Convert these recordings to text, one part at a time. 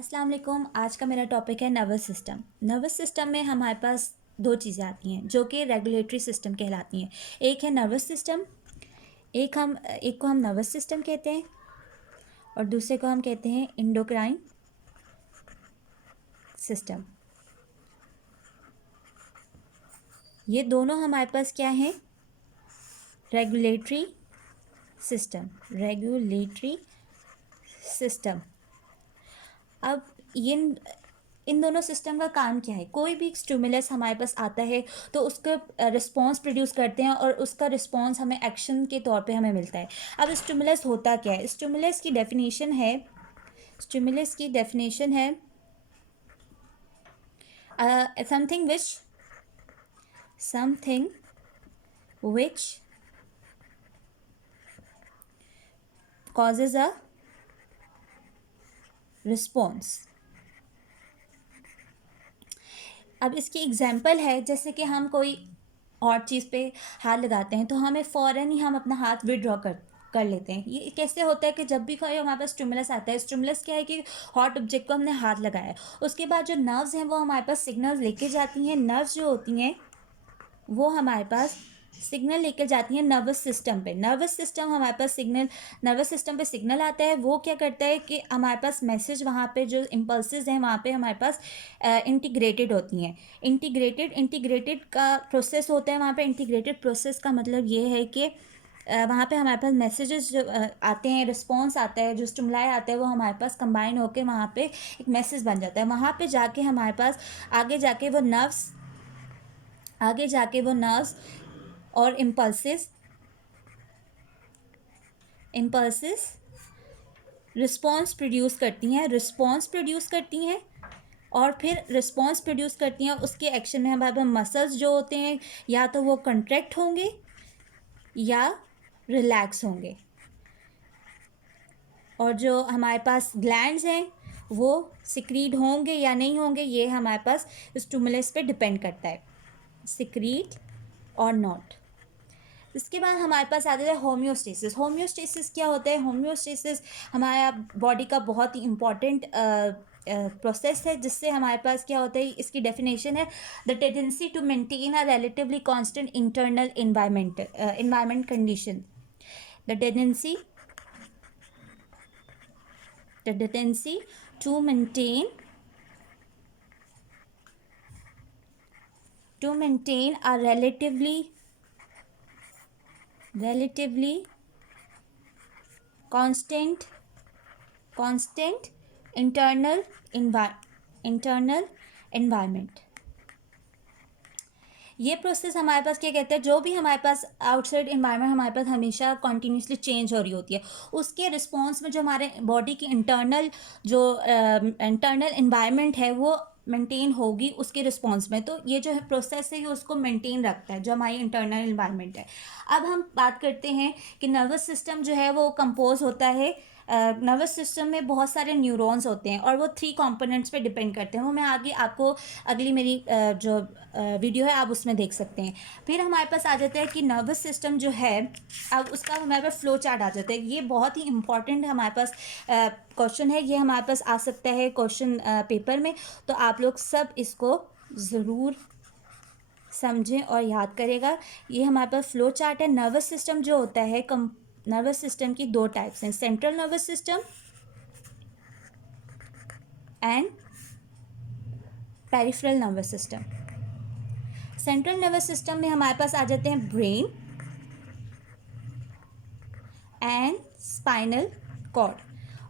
अस्सलाम वालेकुम। आज का मेरा टॉपिक है नर्वस सिस्टम। नर्वस सिस्टम में हमारे पास दो चीज़ें आती हैं जो कि रेगुलेटरी सिस्टम कहलाती हैं। एक है नर्वस सिस्टम, एक को हम नर्वस सिस्टम कहते हैं और दूसरे को हम कहते हैं इंडोक्राइन सिस्टम। ये दोनों हमारे पास क्या हैं? Regulatory regulatory system. अब ये इन दोनों सिस्टम का काम क्या है? कोई भी स्टिमुलस हमारे पास आता है तो उसका रिस्पॉन्स प्रोड्यूस करते हैं और उसका रिस्पॉन्स हमें एक्शन के तौर पे हमें मिलता है। अब स्टिमुलस होता क्या है? स्टिमुलस की डेफिनेशन है something which causes a response. अब इसकी एग्जांपल है, जैसे कि हम कोई और चीज़ पे हाथ लगाते हैं तो हमें फ़ौरन ही हम अपना हाथ विड्रॉ कर लेते हैं। ये कैसे होता है कि जब भी कोई हमारे पास स्टिमुलस आता है, स्टिमुलस क्या है कि हॉट ऑब्जेक्ट को हमने हाथ लगाया है, उसके बाद जो नर्व्स हैं वो हमारे पास सिग्नल्स लेके जाती हैं। नर्व्स जो होती हैं वो हमारे पास सिग्नल लेकर जाती हैं नर्वस सिस्टम पे। नर्वस सिस्टम पे सिग्नल आता है। वो क्या करता है कि हमारे पास मैसेज, वहाँ पे जो इम्पल्सेस हैं वहाँ पे हमारे पास इंटीग्रेटेड होती हैं। इंटीग्रेटेड का प्रोसेस होता है वहाँ पे। इंटीग्रेटेड प्रोसेस का मतलब ये है कि वहाँ पे हमारे पास मैसेजेस जो आते हैं, रिस्पॉन्स आता है, जो स्टिमुलाई आता है वो हमारे पास कंबाइन होकर वहाँ पे एक मैसेज बन जाता है। वहाँ पे जाके हमारे पास आगे जाके वो नर्व्स और इम्पल्सिस रिस्पॉन्स प्रोड्यूस करती हैं और फिर रिस्पॉन्स प्रोड्यूस करती हैं। उसके एक्शन में हमारे मसल्स जो होते हैं या तो वो कंट्रैक्ट होंगे या रिलैक्स होंगे, और जो हमारे पास ग्लैंड्स हैं वो सिक्रीट होंगे या नहीं होंगे, ये हमारे पास स्टिमुलस पे डिपेंड करता है, सिक्रीट और नॉट। इसके बाद हमारे पास आ जाता है होम्योस्टेसिस। होम्योस्टेसिस क्या होता है? होम्योस्टेसिस हमारा बॉडी का बहुत ही इम्पॉर्टेंट प्रोसेस है, जिससे हमारे पास क्या होता है, इसकी डेफिनेशन है the tendency to maintain a relatively constant internal environment condition. The tendency to maintain a relatively constant internal internal environment। ये प्रोसेस हमारे पास क्या कहते हैं, जो भी हमारे पास आउटसाइड इन्वायरमेंट हमारे पास हमेशा कॉन्टीन्यूसली चेंज हो रही होती है, उसके रिस्पॉन्स में जो हमारे बॉडी की इंटरनल इन्वायरमेंट है वो मेंटेन होगी उसके रिस्पॉन्स में। तो ये जो है प्रोसेस है ये उसको मेंटेन रखता है, जो हमारी इंटरनल इन्वायरमेंट है। अब हम बात करते हैं कि नर्वस सिस्टम जो है वो कंपोज होता है। नर्वस सिस्टम में बहुत सारे न्यूरॉन्स होते हैं और वो 3 कंपोनेंट्स पे डिपेंड करते हैं। वो मैं आगे आपको अगली मेरी जो वीडियो है आप उसमें देख सकते हैं। फिर हमारे पास आ जाता है कि नर्वस सिस्टम जो है, अब उसका हमारे पास फ्लो चार्ट आ जाता है। ये बहुत ही इंपॉर्टेंट हमारे पास क्वेश्चन है, ये हमारे पास आ सकता है क्वेश्चन पेपर में, तो आप लोग सब इसको ज़रूर समझें और याद करेगा। ये हमारे पास फ्लो चार्ट है। नर्वस सिस्टम जो होता है, नर्वस सिस्टम की 2 टाइप्स हैं, central nervous system and peripheral nervous system. Central nervous system में हमारे पास आ जाते हैं ब्रेन एंड स्पाइनल कॉर्ड,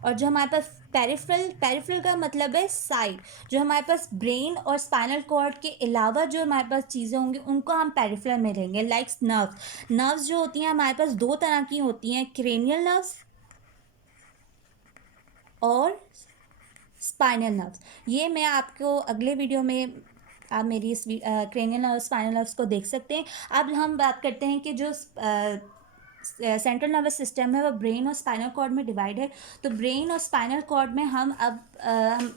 और जो हमारे पास पेरिफेरल का मतलब है साइड। जो हमारे पास ब्रेन और स्पाइनल कॉर्ड के अलावा जो हमारे पास चीज़ें होंगी उनको हम पेरिफेरल में लेंगे। लाइक नर्व्स जो होती हैं हमारे पास 2 तरह की होती हैं, क्रेनियल नर्व्स और स्पाइनल नर्व्स। ये मैं आपको अगले वीडियो में आप मेरी इस क्रेनियल और स्पाइनल नर्व्स को देख सकते हैं। अब हम बात करते हैं कि जो सेंट्रल नर्वस सिस्टम है वो ब्रेन और स्पाइनल कॉर्ड में डिवाइड है। तो ब्रेन और स्पाइनल कॉर्ड में हम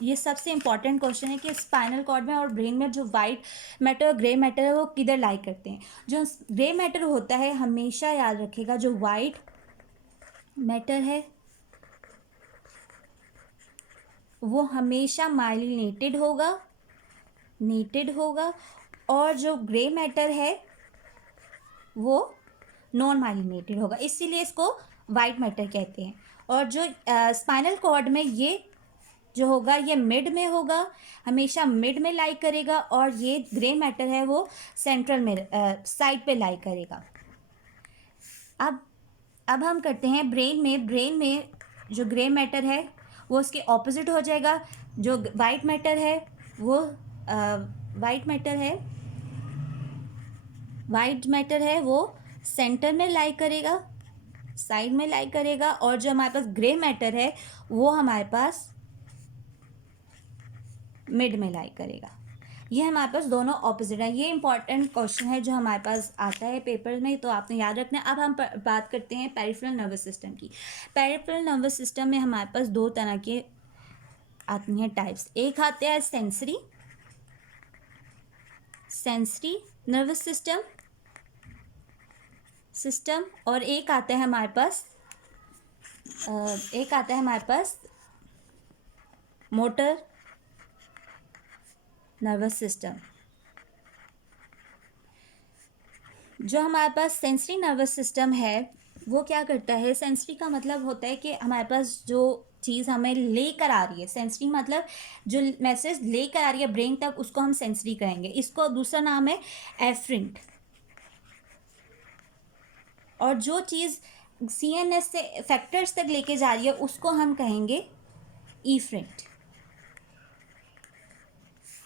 ये सबसे इंपॉर्टेंट क्वेश्चन है कि स्पाइनल कॉर्ड में और ब्रेन में जो वाइट मैटर और ग्रे मैटर है वो किधर लाई करते हैं। जो ग्रे मैटर होता है, हमेशा याद रखिएगा, जो वाइट मैटर है वो हमेशा माइलिनेटेड होगा, नेटेड होगा, और जो ग्रे मैटर है वो नॉन माइलिनेटेड होगा, इसीलिए इसको वाइट मैटर कहते हैं। और जो स्पाइनल कॉर्ड में ये जो होगा ये मिड में होगा, हमेशा मिड में लाई करेगा, और ये ग्रे मैटर है वो सेंट्रल में साइड पे लाई करेगा। अब अब हम करते हैं ब्रेन में जो ग्रे मैटर है वो उसके ऑपोजिट हो जाएगा, जो वाइट मैटर है वो वाइट मैटर है वाइट मैटर है वो सेंटर में लाई करेगा, साइड में लाई करेगा, और जो हमारे पास ग्रे मैटर है वो हमारे पास मिड में लाई करेगा। ये हमारे पास दोनों ऑपोजिट है। ये इंपॉर्टेंट क्वेश्चन है जो हमारे पास आता है पेपर में, तो आपने याद रखना है। अब हम बात करते हैं पेरिफेरल नर्वस सिस्टम की। पेरिफेरल नर्वस सिस्टम में हमारे पास दो तरह के आती हैं टाइप्स। एक आते हैं सेंसरी नर्वस सिस्टम और एक आता है हमारे पास मोटर नर्वस सिस्टम। जो हमारे पास सेंसरी नर्वस सिस्टम है वो क्या करता है, सेंसरी का मतलब होता है कि हमारे पास जो चीज़ हमें लेकर आ रही है, सेंसरी मतलब जो मैसेज लेकर आ रही है ब्रेन तक, उसको हम सेंसरी कहेंगे। इसको दूसरा नाम है एफरेंट। और जो चीज़ सीएनएस से फैक्टर्स तक लेके जा रही है उसको हम कहेंगे ईफरेंट।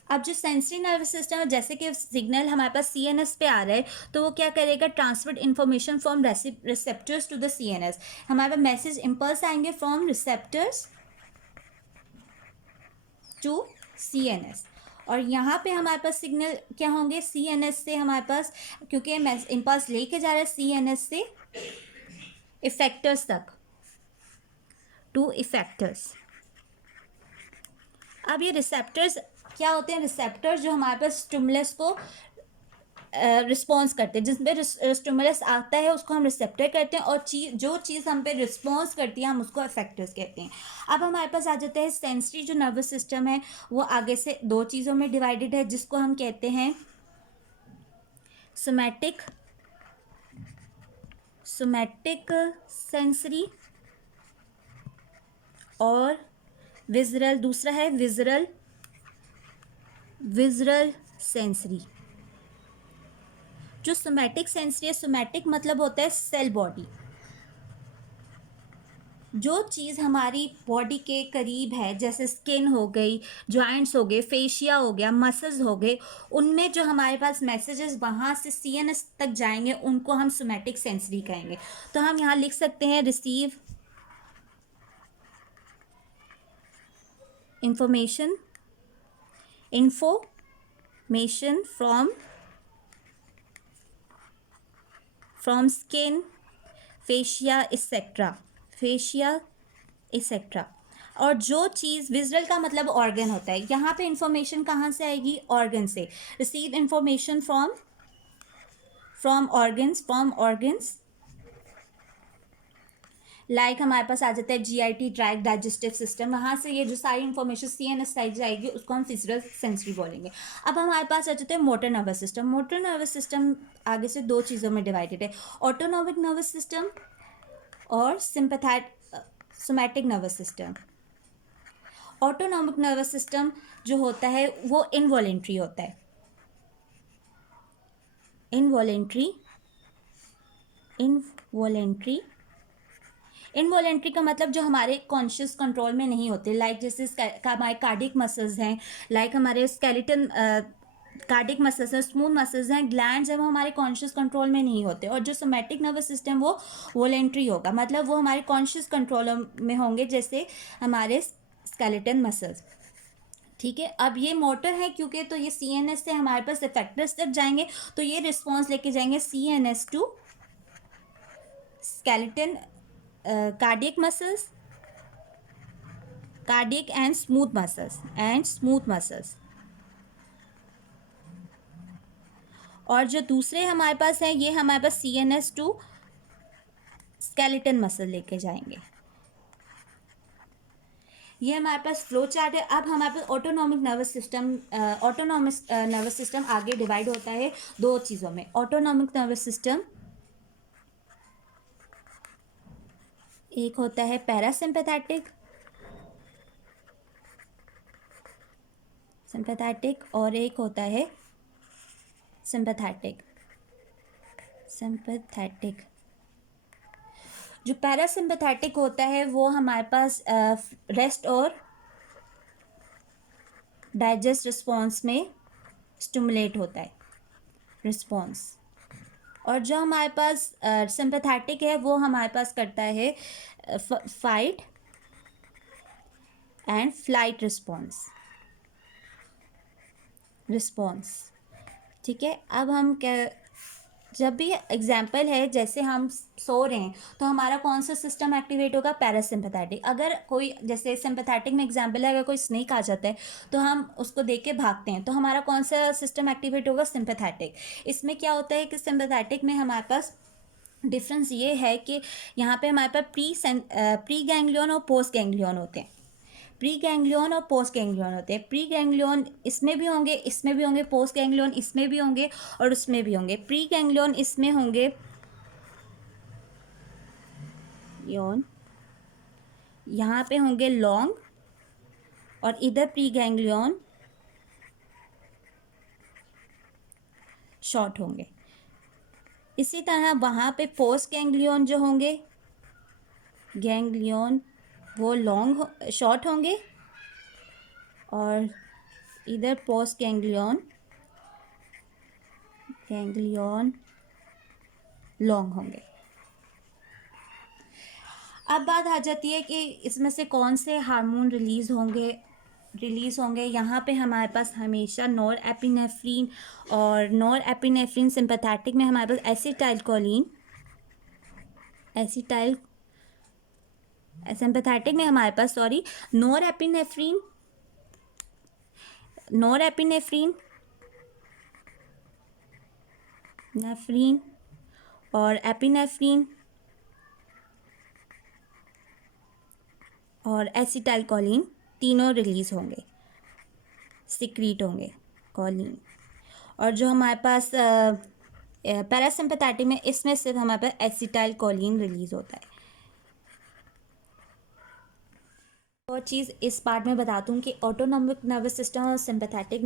अब जो सेंसरी नर्वस सिस्टम है, जैसे कि सिग्नल हमारे पास सीएनएस पे आ रहा है तो वो क्या करेगा, transfer information from receptors to the CNS. हमारे पास मैसेज इम्पल्स आएंगे फ्रॉम रिसेप्टर्स टू सीएनएस, और यहाँ पे हमारे पास सिग्नल क्या होंगे, सीएनएस से हमारे पास, क्योंकि इम्पल्स लेके जा रहा है सीएनएस से इफेक्टर्स तक, टू इफेक्टर्स। अब ये रिसेप्टर्स क्या होते हैं, रिसेप्टर्स जो हमारे पास स्टिमुलस को रिस्पॉन्स करते हैं, जिसमें स्टिमुलस आता है उसको हम रिसेप्टर कहते हैं, और जो चीज़ हम पे रिस्पॉन्स करती है हम उसको इफेक्टर्स कहते हैं। अब हमारे पास आ जाता है सेंसरी जो नर्वस सिस्टम है, वो आगे से दो चीज़ों में डिवाइडेड है, जिसको हम कहते हैं सोमैटिक सेंसरी और विजरल, दूसरा है विजरल सेंसरी। जो सोमैटिक सेंसरी है, सोमैटिक मतलब होता है सेल बॉडी। जो चीज़ हमारी बॉडी के करीब है, जैसे स्किन हो गई, जॉइंट्स हो गए, फेशिया हो गया, मसल्स हो गए, उनमें जो हमारे पास मैसेजेस वहाँ से सीएनएस तक जाएंगे उनको हम सोमैटिक सेंसरी कहेंगे। तो हम यहाँ लिख सकते हैं receive information from skin, fascia etcetera. और जो चीज़ विजुअल का मतलब ऑर्गन होता है, यहाँ पे इंफॉर्मेशन कहाँ से आएगी, ऑर्गन से। Receive information from organs like हमारे पास आ जाता है जीआईटी, ट्रैक्ट डाइजेस्टिव सिस्टम। वहाँ से ये जो सारी इंफॉर्मेशन सीएनएस साइड जाएगी उसको हम फिजिकल सेंसरी बोलेंगे। अब हमारे पास आ जाता है motor nervous system. Motor nervous system आगे से दो चीज़ों में डिवाइडेड है, ऑटोनॉमिक नर्वस सिस्टम और somatic nervous system. Autonomic nervous system जो होता है वो इनवॉलेंट्री होता है। इनवॉलेंट्री का मतलब जो हमारे कॉन्शियस कंट्रोल में नहीं होते, लाइक जैसे हमारे कार्डिक मसल्स हैं, लाइक हमारे स्केलेटन कार्डिक मसल्स हैं, स्मूथ मसल्स हैं, ग्लैंड्स हैं, वो हमारे कॉन्शियस कंट्रोल में नहीं होते। और जो सोमैटिक नर्वस सिस्टम वो वॉलेंट्री होगा, मतलब वो हमारे कॉन्शियस कंट्रोल में होंगे, जैसे हमारे स्केलेटन मसल्स। ठीक है। अब ये मोटर है क्योंकि, तो ये सीएनएस से हमारे पास इफेक्टर्स तक जाएंगे, तो ये रिस्पॉन्स लेके जाएंगे CNS to skeleton, cardiac muscles, cardiac and smooth muscles. और जो दूसरे हमारे पास है, ये हमारे पास सीएनएस टू स्केलेटन मसल लेके जाएंगे। ये हमारे पास फ्लो चार्ट है। अब हमारे पास ऑटोनॉमिक नर्वस सिस्टम आगे डिवाइड होता है दो चीज़ों में। ऑटोनॉमिक नर्वस सिस्टम एक होता है पैरासिम्पैथेटिक सिंपैथेटिक और एक होता है सिंपैथेटिक सिंपैथेटिक। जो पैरासिम्पैथेटिक होता है वो हमारे पास रेस्ट और डाइजेस्ट रिस्पॉन्स में स्टिमुलेट होता है रिस्पॉन्स। और जो हमारे पास सिंपैथेटिक है वो हमारे पास करता है फाइट एंड फ्लाइट रिस्पॉन्स। ठीक है। अब हम क्या, जब भी एग्जाम्पल है जैसे हम सो रहे हैं तो हमारा कौन सा सिस्टम एक्टिवेट होगा, पैरासिम्पैथेटिक। अगर कोई जैसे सिंपैथेटिक में एग्जाम्पल है, अगर कोई स्नेक आ जाता है तो हम उसको देख के भागते हैं, तो हमारा कौन सा सिस्टम एक्टिवेट होगा, सिंपैथेटिक। इसमें क्या होता है कि सिंपैथेटिक में हमारे पास डिफरेंस ये है कि यहाँ पे हमारे पास प्री गैंग्लियन और पोस्ट गैंग्लियन होते हैं। प्री गैंग्लियन और पोस्ट गैंग्लियन होते हैं। प्री गैंग्लियन इसमें भी होंगे, इसमें भी होंगे, पोस्ट गैंग्लियन इसमें भी होंगे और उसमें भी होंगे। प्री गैंग्लियन इसमें होंगे योन, यहाँ पे होंगे लॉन्ग और इधर प्री गैंग्लियन शॉर्ट होंगे। इसी तरह वहाँ पे पोस्ट गैंग्लियन जो होंगे गैंग्लियन वो लॉन्ग शॉर्ट होंगे और इधर पोस्ट गैंग्लियन लॉन्ग होंगे। अब बात आ जाती है कि इसमें से कौन से हार्मोन रिलीज़ होंगे। यहाँ पे हमारे पास हमेशा नॉर एपिनेफ्रीन और नॉर एपिनेफ्रीन सिंपैथेटिक में हमारे पास एसिटाइल सिंपैथेटिक में हमारे पास नॉर एपिनेफ्रीन नेफ्रीन और एपिनेफ्रीन और एसिटाइलकोलिन तीनों रिलीज़ होंगे, सिक्रीट होंगे कोलिन। और जो हमारे पास पैरासिम्पैथेटिक में इसमें सिर्फ हमारे पास एसिटाइलकोलिन रिलीज़ होता है। और चीज़ इस पार्ट में बताता हूँ कि ऑटोनॉमिक नर्वस सिस्टम और सोमैटिक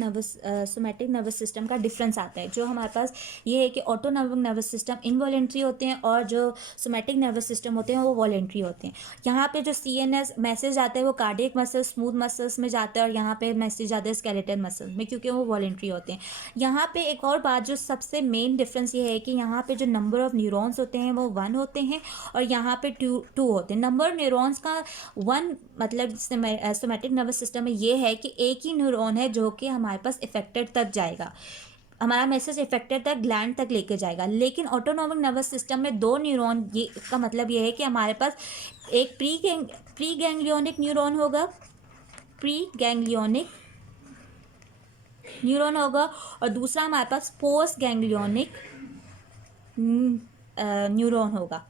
नर्वस सिस्टम का डिफरेंस आता है। जो हमारे पास ये है कि ऑटोनॉमिक नर्वस सिस्टम इनवॉलेंट्री होते हैं और जो सोमैटिक नर्वस सिस्टम होते हैं वो वॉलेंट्री होते हैं। यहाँ पे जो CNS मैसेज आता है वो कार्डियक मसल्स, स्मूथ मसल्स में जाता है और यहाँ पे मैसेज आता है स्केलेटल मसल्स में, क्योंकि वो वॉलेंट्री होते हैं। यहाँ पे एक और बात जो सबसे मेन डिफरेंस ये है कि यहाँ पे जो नंबर ऑफ न्यूरॉन्स होते हैं वो 1 होते हैं और यहाँ पे 2 होते हैं। नंबर ऑफ न्यूरॉन्स का 1 मतलब सोमैटिक नर्वस सिस्टम में ये है कि एक ही न्यूरॉन है जो कि हमारे पास इफेक्टेड तक जाएगा, हमारा मैसेज इफेक्टेड तक ग्लैंड तक लेके जाएगा। लेकिन ऑटोनॉमिक नर्वस सिस्टम में 2 न्यूरॉन, ये इसका मतलब ये है कि हमारे पास एक प्री गैंग्लियोनिक न्यूरॉन होगा और दूसरा हमारे पास पोस्ट गैंग्लियोनिक न्यूरॉन होगा।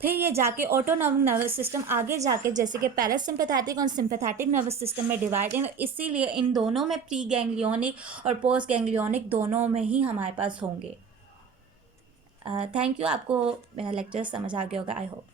फिर ये जाके ऑटोनॉमिक नर्वस सिस्टम आगे जाके जैसे कि पैरासिम्पैथेटिक और सिंपैथेटिक नर्वस सिस्टम में डिवाइड है, इसीलिए इन दोनों में प्री गैंग्लियोनिक और पोस्ट गैंग्लियोनिक दोनों में ही हमारे पास होंगे। थैंक यू, आपको मेरा लेक्चर समझ आ गया होगा, आई होप।